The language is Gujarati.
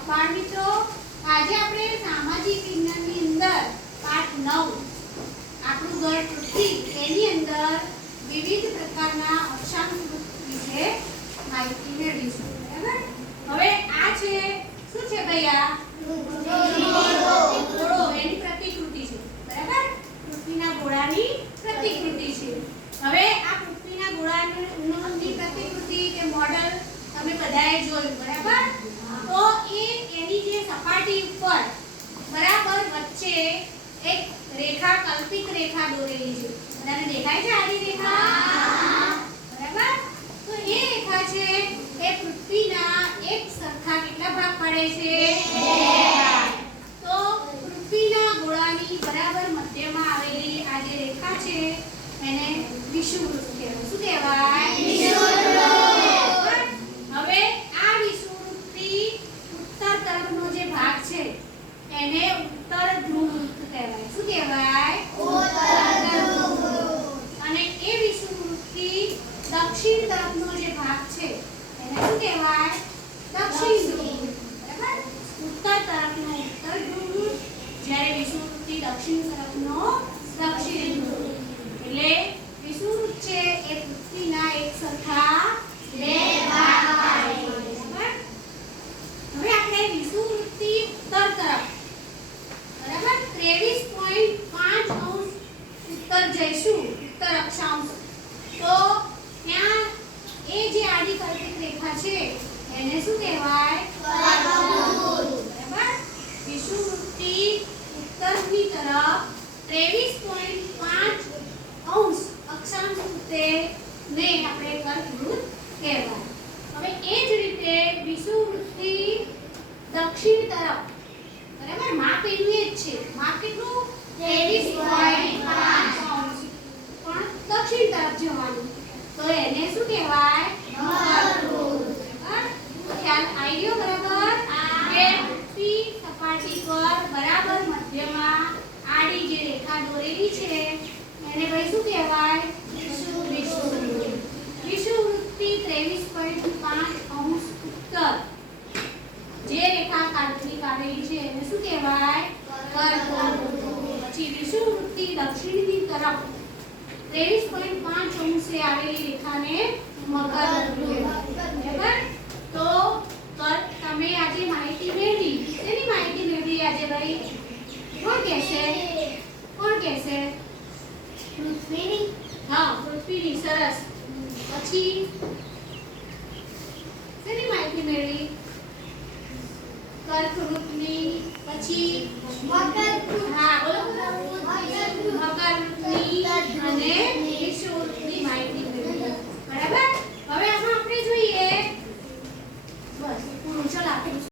બાળ મિત્રો, આજે આપણે સામાજિક વિજ્ઞાનની અંદર પાઠ 9 આપણું ઘર પૃથ્વી એની અંદર વિવિધ પ્રકારના અક્ષાંશ વિશે માહિતી મેળવીશું. બરાબર? હવે આ છે શું છે ભૈયા? ગોળો. એની પ્રતિકૃતિ છે. બરાબર? પૃથ્વીના ગોળાની પ્રતિકૃતિ છે. હવે આ પૃથ્વીના ગોળાની પ્રતિકૃતિ કે મોડલ તમે બધાએ જોયું. બરાબર? તો એની જે સપાટી ઉપર બરાબર વચ્ચે એક રેખા, કલ્પિત રેખા દોરેલી છે. બધાને દેખાય છે આડી રેખા? બરાબર? તો એ રેખા છે એ પૃથ્વીના એક સરખા કેટલા ભાગ પડે છે? 2 ભાગ. તો પૃથ્વીના ગોળાની બરાબર મધ્યમાં આવેલી આ જે રેખા છે એને વિષુવવૃત્ત કહેવાય. શું કહેવાય? વિષુવવૃત્ત. હવે આ વિષુવવૃત્તથી ઉત્તર તરફનો જે ભાગ છે એને ઉત્તર ધ્રુવવૃત્ત કહેવાય. શું કહેવાય? ઉત્તર ધ્રુવ. અને એ વિષુવવૃત્તથી દક્ષિણ તરફનો જે ભાગ છે એને શું કહેવાય? દક્ષિણ ધ્રુવવૃત્ત. બરાબર? ઉત્તર તરફનો ઉત્તર ધ્રુવવૃત્ત, જ્યારે વિષુવવૃત્તથી દક્ષિણ તરફનો દક્ષિણ ધ્રુવવૃત્ત. એટલે વિષુવવૃત્ત છે એ પૃથ્વીના એક સરખા 2 ભાગ પાડે છે. બરાબર? હવે આપણે વિષુવવૃત્તથી ઉત્તર તરફ બરાબર 23.5 અંશ ઉત્તર જઈશું, ઉત્તર અક્ષાંશ, તો ત્યાં એ જે આડી કલ્પિત રેખા છે એને શું કહેવાય? બરાબર? વિષુવવૃત્તથી ઉત્તરની તરફ 23.5 અંશ અક્ષાંશ ઉત્તે ને આપણે કર્કવૃત્ત કહેવાય. હવે એ જ રીતે વિષુવવૃત્તથી દક્ષિણ તરફ બરાબર માપ એનું એ જ છે. માપ કેટલું? 23.5 અંશ, પણ દક્ષિણ તરફ જવાનું, તો એને શું કહેવાય? મકરવૃત્ત. બરાબર? ખ્યાલ આવી ગયો? બરાબર? કે પૃથ્વી સપાટી પર બરાબર મધ્યમાં આડી જે રેખા દોરેલી છે એને ભાઈ શું કહેવાય? વિષુવવૃત્ત. વિષુવવૃત્તથી 23.5 અંશ ઉત્તર જે રેખા કાલ્પનિક આવેલી છે એને શું કહેવાય? કર્કવૃત્ત. પછી વિષુવવૃત્તથી દક્ષિણની તરફ 23.5 અંશે આવેલી રેખાને મકરવૃત્ત કહેવાય. બરાબર? તો તમે આજે માહિતી મેળવી. શેની માહિતી મેળવી આજે ભાઈ? કોણ કહેશે? કોણ કહેશે? પૃથ્વીની. હા, પૃથ્વીની. સરસ. પછી શેની માહિતી મેળવી? કર્કવૃત્તની. પછી